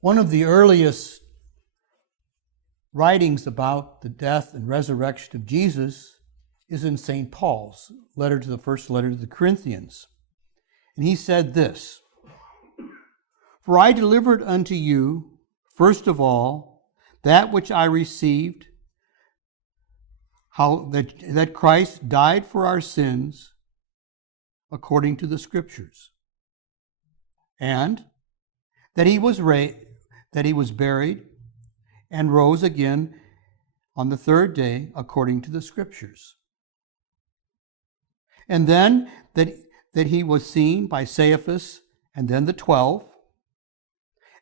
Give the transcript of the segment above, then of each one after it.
One of the earliest writings about the death and resurrection of Jesus is in St. Paul's letter to the first letter to the Corinthians. And he said this, "For I delivered unto you, first of all, that which I received, how that Christ died for our sins according to the Scriptures, and that he was buried and rose again on the third day according to the Scriptures. And then that he was seen by Cephas and then the 12.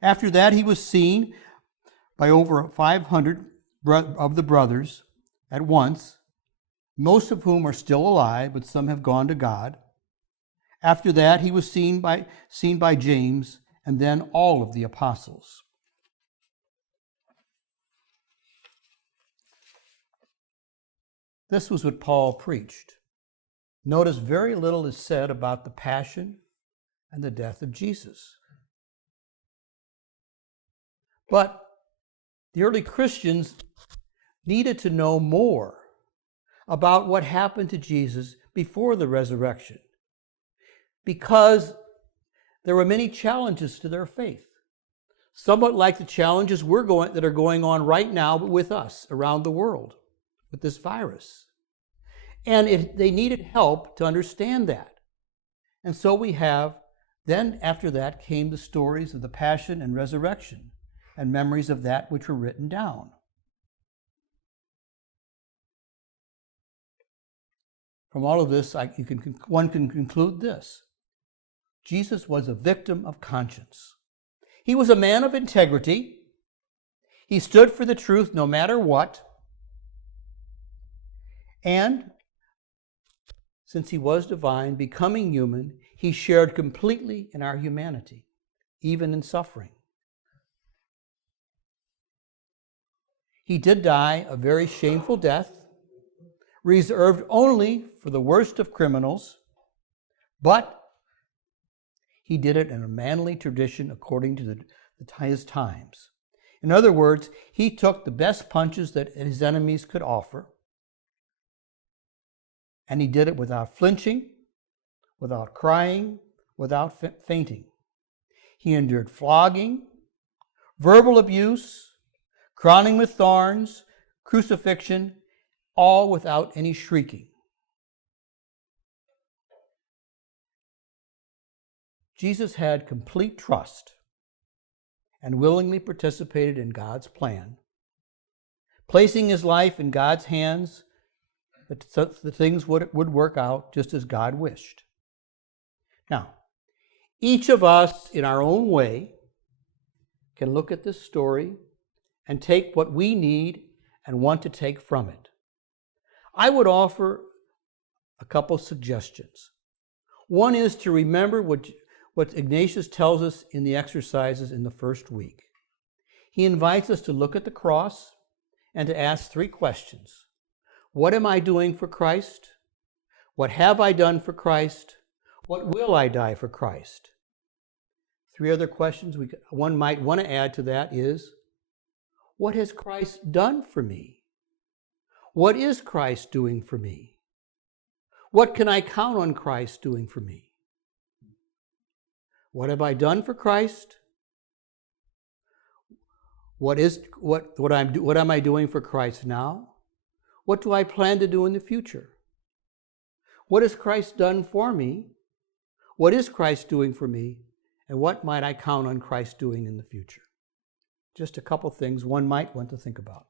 After that he was seen by over 500 of the brothers at once, most of whom are still alive, but some have gone to God. After that he was seen by James, and then all of the apostles." This was what Paul preached. Notice very little is said about the passion and the death of Jesus. But the early Christians needed to know more about what happened to Jesus before the resurrection, because there were many challenges to their faith, somewhat like the challenges that are going on right now with us around the world with this virus. And they needed help to understand that. And so then after that came the stories of the passion and resurrection and memories of that which were written down. From all of this, one can conclude this. Jesus was a victim of conscience. He was a man of integrity. He stood for the truth no matter what. And since he was divine, becoming human, he shared completely in our humanity, even in suffering. He did die a very shameful death, reserved only for the worst of criminals, but he did it in a manly tradition according to his times. In other words, he took the best punches that his enemies could offer, and he did it without flinching, without crying, without fainting. He endured flogging, verbal abuse, crowning with thorns, crucifixion, all without any shrieking. Jesus had complete trust and willingly participated in God's plan, placing his life in God's hands that the things would work out just as God wished. Now, each of us in our own way can look at this story and take what we need and want to take from it. I would offer a couple suggestions. One is to remember what Ignatius tells us in the exercises in the first week. He invites us to look at the cross and to ask 3 questions. What am I doing for Christ? What have I done for Christ? What will I die for Christ? 3 other questions one might want to add to that is, what has Christ done for me? What is Christ doing for me? What can I count on Christ doing for me? What have I done for Christ? What am I doing for Christ now? What do I plan to do in the future? What has Christ done for me? What is Christ doing for me? And what might I count on Christ doing in the future? Just a couple things one might want to think about.